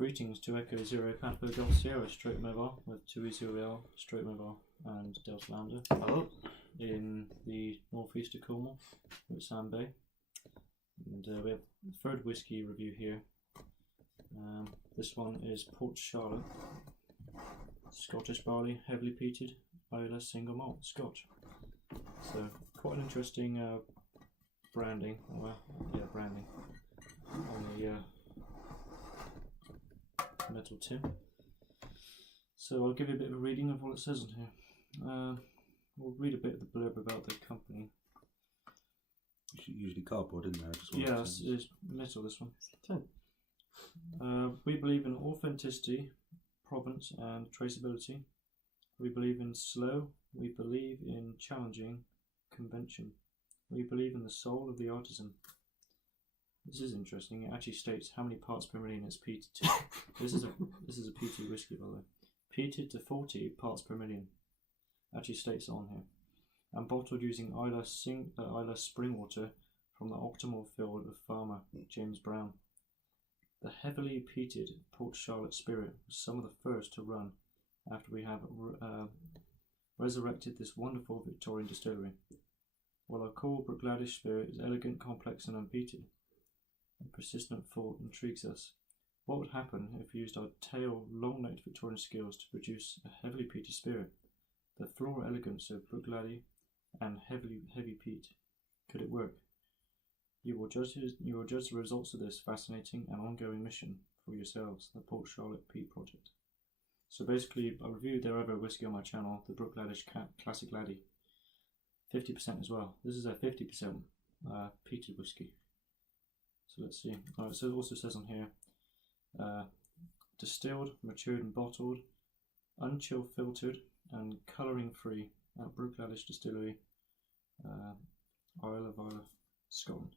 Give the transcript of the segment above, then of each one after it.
Greetings to Echo Zero Papa Golf Sierra Straight Mobile with 2E0L Straight Mobile and Delta Lambda. Hello. In the northeast of Cornwall with Sand Bay. And we have the third whiskey review here. This one is Port Charlotte, Scottish barley, heavily peated, Islay single malt Scotch. So quite an interesting branding, branding on the metal tin. So I'll give you a bit of a reading of what it says on here. We'll read a bit of the blurb about the company. Usually cardboard, isn't there? Yeah, it's metal, this one. We believe in authenticity, provenance and traceability. We believe in slow. We believe in challenging convention. We believe in the soul of the artisan. This is interesting. It actually states how many parts per million it's peated to. This is a peated whiskey, by the way. Peated to 40 parts per million. Actually states it on here. And bottled using Islay spring water from the optimal field of farmer James Brown. The heavily peated Port Charlotte spirit was some of the first to run after we have resurrected this wonderful Victorian distillery. While our core Bruichladdich spirit is elegant, complex and unpeated, and persistent thought intrigues us. What would happen if we used our long-necked Victorian skills to produce a heavily peated spirit? The floral elegance of Bruichladdich and heavy peat. Could it work? You will judge the results of this fascinating and ongoing mission for yourselves, the Port Charlotte Peat Project. So basically, I reviewed their other whiskey on my channel, the Bruichladdich Classic Laddie. 50% as well. This is a 50% peated whiskey. So let's see. Alright, so it also says on here, distilled, matured and bottled, unchill filtered and colouring free at Bruichladdich Distillery, Isle of Islay, Scotland.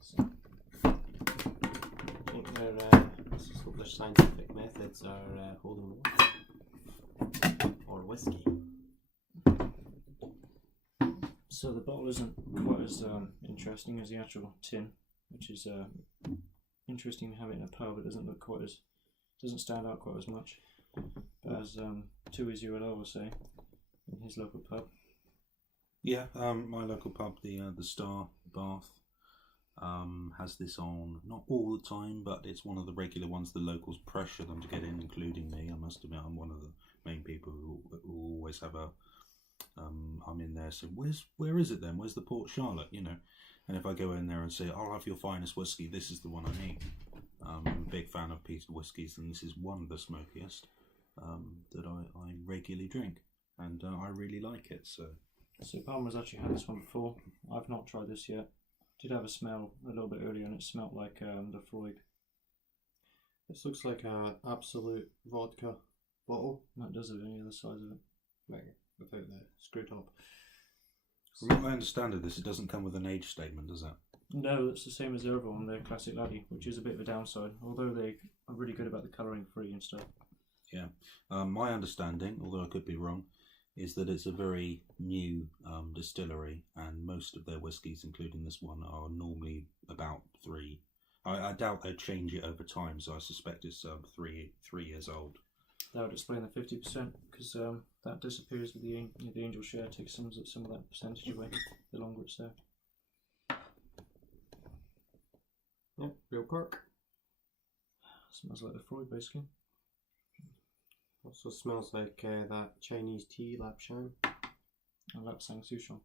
So, I think their scientific methods are holding water or whiskey. So the bottle isn't quite as interesting as the actual tin, which is interesting to have it in a pub. It doesn't stand out quite as much. But as 2E0L will say in his local pub. Yeah, my local pub, the Star Bath, has this on, not all the time, but it's one of the regular ones the locals pressure them to get in, including me. I must admit, I'm one of the main people who always have a I'm in there, so where is it then? Where's the Port Charlotte, you know? And if I go in there and say, I'll have your finest whiskey, this is the one I need. I'm a big fan of peated whiskies, and this is one of the smokiest that I regularly drink, and I really like it. So Palmer's actually had this one before. I've not tried this yet. Did have a smell a little bit earlier, and it smelled like Lefroy. This looks like an Absolute vodka bottle. That does it, any other size of it. Like, without the screw top. From what I understand of this, it doesn't come with an age statement, does it? No, it's the same as the other one, their Classic Laddie, which is a bit of a downside, although they are really good about the colouring free and stuff. Yeah. My understanding, although I could be wrong, is that it's a very new distillery, and most of their whiskies, including this one, are normally about 3. I doubt they change it over time, so I suspect it's 3 years old. That would explain the 50%, because that disappears with the angel share, takes some of that percentage away the longer it's there. Yep, real cork. Smells like Lefroy, basically. Also smells like that Chinese tea, Lapsang. And Lapsang Souchong.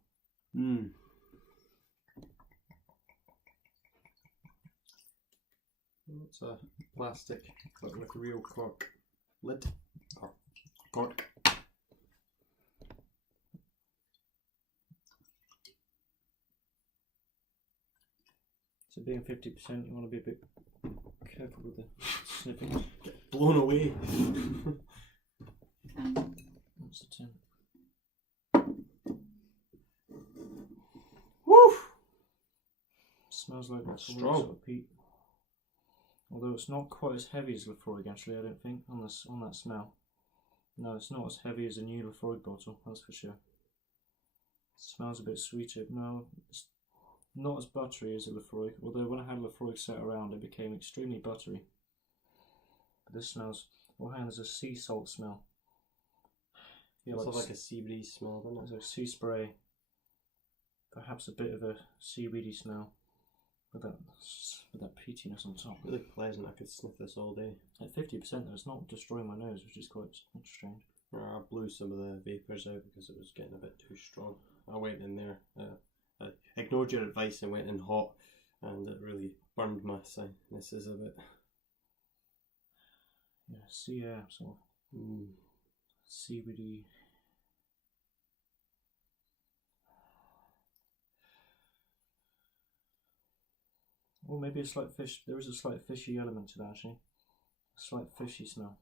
It's a plastic, but with real cork lid. Or cork. So being 50%, you want to be a bit careful with the sniffing. Get blown away. What's the tin? Woo! Smells like that strong sort of peat. Although it's not quite as heavy as Lefroy, actually, I don't think, on that smell. No, it's not as heavy as a new Lefroy bottle, that's for sure. It smells a bit sweeter. No, it's not as buttery as a Lefroy, although when I had Lefroy set around, it became extremely buttery. This smells. Oh, hang on, there's a sea salt smell. Yeah, It's like a sea breeze smell, doesn't it? there's a sea spray. Perhaps a bit of a seaweedy smell. With that peatiness on top. Really pleasant. I could sniff this all day. At 50%, though, it's not destroying my nose, which is quite strange. I blew some of the vapours out because it was getting a bit too strong. I went in there. I ignored your advice and went in hot, and it really burned my sinuses a bit. Yeah, sea air, sort of seaweedy. Or maybe a slight fish. There is a slight fishy element to that, actually. A slight fishy smell.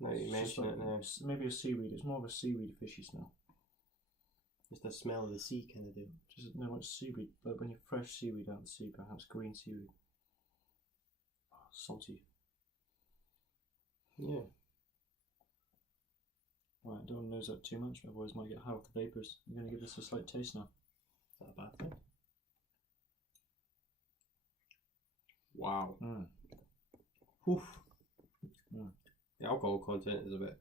Now you mention it now. Maybe a seaweed. It's more of a seaweed fishy smell. Just the smell of the sea kind of deal. Just no much seaweed, but when you fresh seaweed out of the sea, perhaps green seaweed. Salty. Yeah. Right, don't nose that too much, otherwise might get high off the vapours. I'm going to give this a slight taste now. Is that a bad thing? Wow. Oof. The alcohol content is a bit.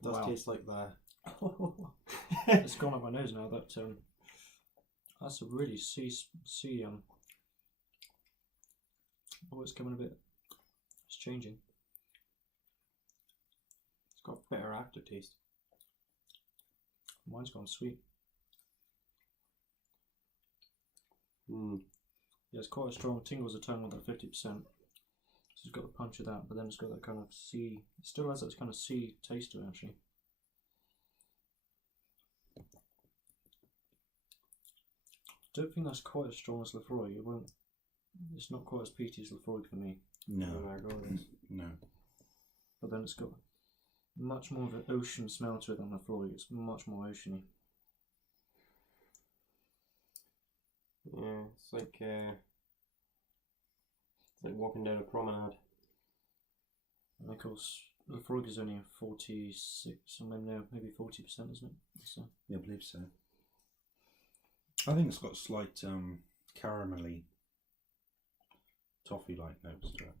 It does taste like that. It's gone up my nose now. That's a really sea. Oh, it's coming a bit. It's changing. It's got better aftertaste. Mine's gone sweet. Yeah, it's quite a strong tingles of tongue with that 50%. So it's got the punch of that, but then it's got that kind of sea. It still has that kind of sea taste to it, actually. Don't think that's quite as strong as Lefroy. It's not quite as peaty as Lefroy for me. No. No. But then it's got much more of an ocean smell to it than Lefroy. It's much more oceany. Yeah, it's like walking down a promenade. And of course, Lefroy is only 46, or maybe 40%, isn't it? So. Yeah, I believe so. I think it's got slight caramelly, toffee-like notes to it.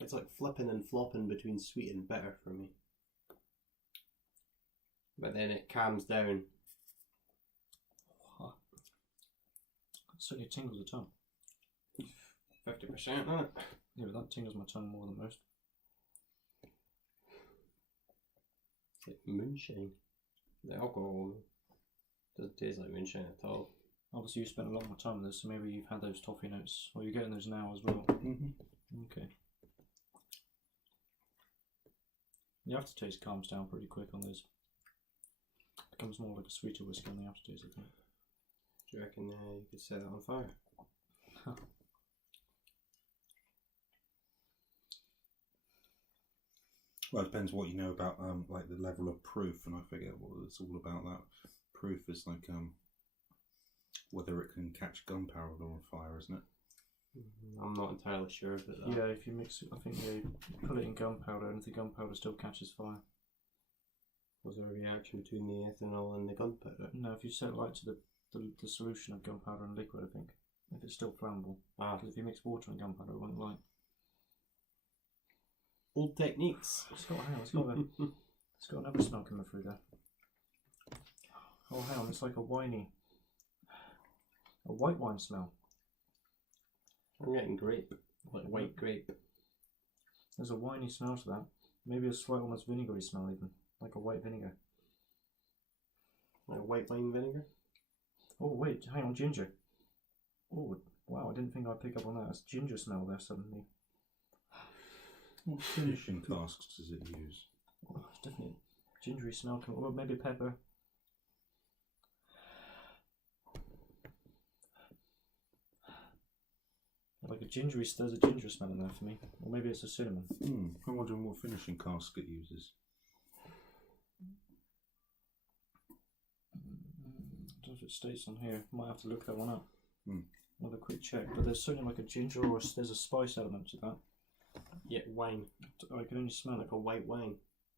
It's like flipping and flopping between sweet and bitter for me. But then it calms down. It certainly tingles the tongue. 50%, isn't it? Yeah, but that tingles my tongue more than most. It's like moonshine. The alcohol doesn't taste like moonshine at all. Obviously, you spent a lot more time with this, so maybe you've had those toffee notes, or you're getting those now as well. Okay. The aftertaste calms down pretty quick on those. It becomes more like a sweeter whiskey on the aftertaste, I think. Do you reckon you could set it on fire? Well, it depends what you know about like the level of proof, and I forget what it's all about. That proof is like whether it can catch gunpowder on fire, isn't it? I'm not entirely sure about that. Yeah, if you mix it, I think you put it in gunpowder, and if the gunpowder still catches fire. Was there a reaction between the ethanol and the gunpowder? No, if you set light to the solution of gunpowder and liquid, I think, if it's still flammable. Because if you mix water and gunpowder, it won't light. Old techniques. It's got another smell coming through there. Oh, hang on, it's like a white wine smell. I'm getting grape, like white grape. There's a winey smell to that. Maybe a slight, almost vinegary smell, even like a white vinegar. Like white wine vinegar. Oh wait, hang on, ginger. Oh wow, I didn't think I'd pick up on that. It's ginger smell there suddenly. What finishing casks does it use? Oh, definitely gingery smell. Or maybe pepper. Like a gingery, there's a ginger smell in there for me. Or maybe it's a cinnamon. I'm wondering what finishing cask it uses. I don't know if it states on here. Might have to look that one up. have a quick check. But there's certainly like a ginger or there's a spice element to that. Yeah, wine. I can only smell it. Like a white wine.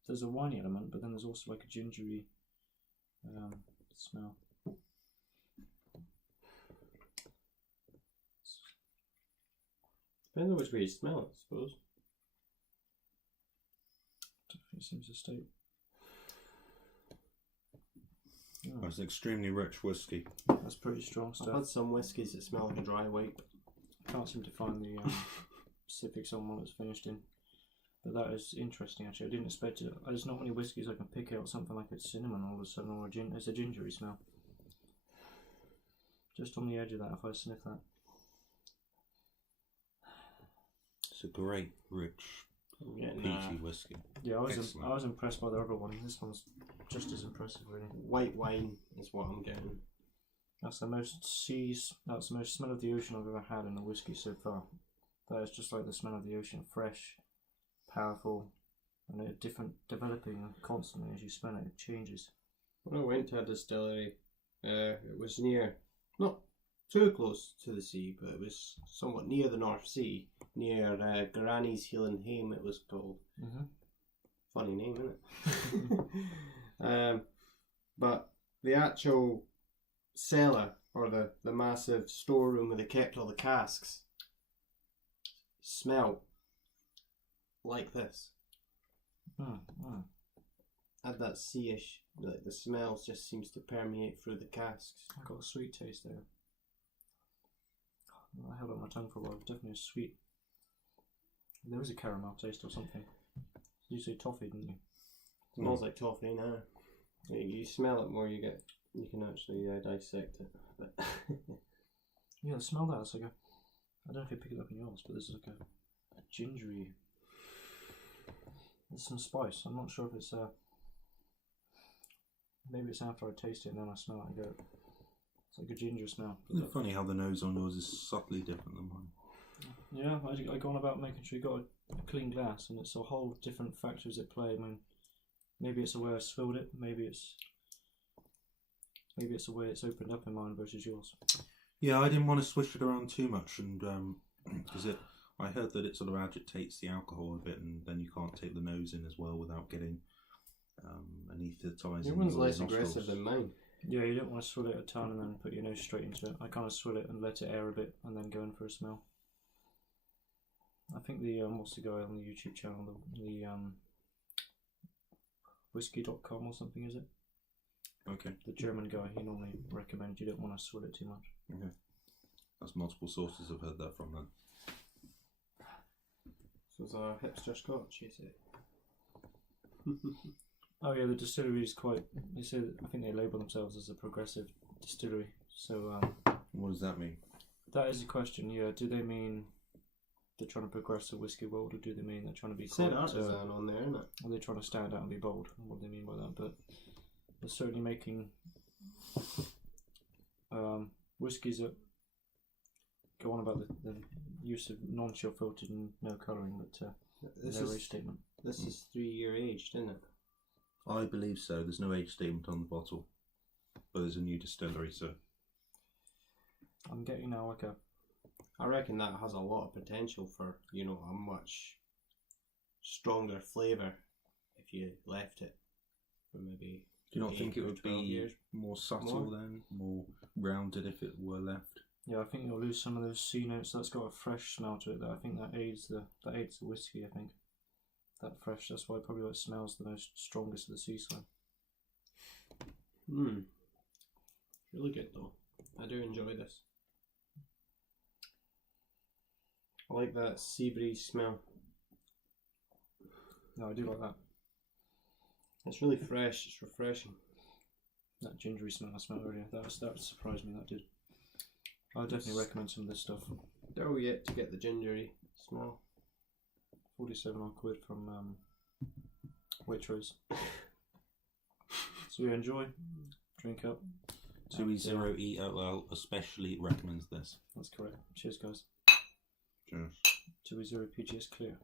There's a winey element, but then there's also like a gingery smell. Depends on which way you smell it, I suppose. Definitely seems to state. It's an extremely rich whiskey. That's pretty strong I've stuff. had some whiskies that smell like a dry white. Can't seem to find the specifics on what it's finished in. But that is interesting actually. I didn't expect it. There's not many whiskies I can pick out something like it's cinnamon all of a sudden, or it's a gingery smell. Just on the edge of that, if I sniff that. It's a great, rich, peaty whiskey. Yeah, Excellent. I was impressed by the other one. This one's just as impressive, really. White wine is what I'm getting. That's the most smell of the ocean I've ever had in a whiskey so far. That is just like the smell of the ocean, fresh, powerful, and a different, developing constantly as you smell it. It changes. When I went to a distillery, it was near, not too close to the sea, but it was somewhat near the North Sea, near Granny's Healing Hame it was called. Mm-hmm. Funny name, isn't it? But the actual cellar, or the massive storeroom where they kept all the casks, smell like this. Had that sea-ish, like the smell just seems to permeate through the casks. I got a sweet taste there. I held on my tongue for a while. Definitely a sweet. There was a caramel taste or something. You say toffee, didn't you? Smells like toffee now. You smell it more, you can actually dissect it. But yeah, smell that. It's like I don't know if you pick it up in yours, but there's like a gingery. There's some spice. I'm not sure if it's maybe it's after I taste it and then I smell it and go. It's like a ginger smell. Isn't it funny how the nose on yours is subtly different than mine? Yeah, I go on about making sure you got a clean glass, and it's a whole different factors at play. I mean, maybe it's the way I swilled it. Maybe it's the way it's opened up in mine versus yours. Yeah, I didn't want to swish it around too much, and because I heard that it sort of agitates the alcohol a bit, and then you can't take the nose in as well without getting anaesthetising. your one's less aggressive than mine. Yeah, you don't want to swill it a ton and then put your nose straight into it. I kind of swill it and let it air a bit and then go in for a smell. I think the what's the guy on the YouTube channel, the Whisky.com or something, is it? Okay. The German guy, he normally recommends you don't want to swill it too much. Okay. That's multiple sources I've heard that from then. So it's a hipster Scotch, you say? Oh yeah, the distillery is quite. They say I think they label themselves as a progressive distillery. So What does that mean? that is a question. Yeah, do they mean they're trying to progress the whiskey world, or do they mean they're trying to be Said quite, artisan on there, isn't it? Are they trying to stand out and be bold? What do they mean by that? But they're certainly making whiskies that go on about the use of non-chill filtered and no colouring, but This no is age statement. this is 3-year aged, isn't it? I believe so. There's no age statement on the bottle, but there's a new distillery, so I'm getting now like a. I reckon that has a lot of potential for, a much stronger flavour if you left it for maybe. do you not 8 think it or would 12 be years? more subtle More? then, more rounded if it were left? Yeah, I think you'll lose some of those C notes. That's got a fresh smell to it. I think that aids the whiskey. I think that fresh. That's why probably it smells the most strongest of the seaside. Really good though. I do enjoy this. I like that sea breeze smell. No, I do like that. It's really fresh. It's refreshing. That gingery smell I smelled earlier. That surprised me. That did. I definitely recommend some of this stuff. Still yet to get the gingery smell. 47 odd quid from Waitrose. So yeah, enjoy. Drink up. 2E0ELL especially recommends this. That's correct. Cheers, guys. Cheers. 2E0 PGS Clear.